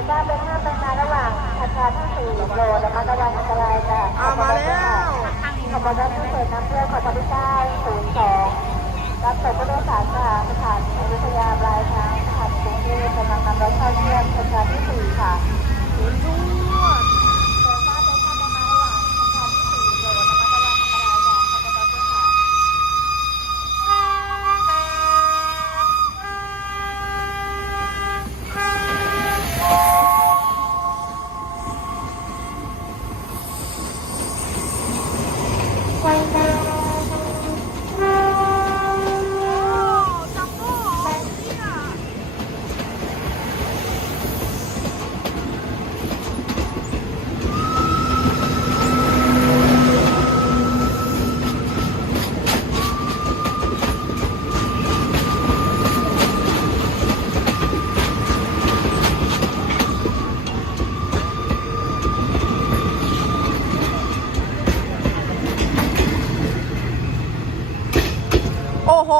ดทราบเป็นห้าไปมาระหว่างอาคารที่สี่โลและมาตะวังอันตรายค่ะอามาแล้วขอบคุณที่เปิดน้ำเพื่อขอตอบพี่เจ้า โอ้โห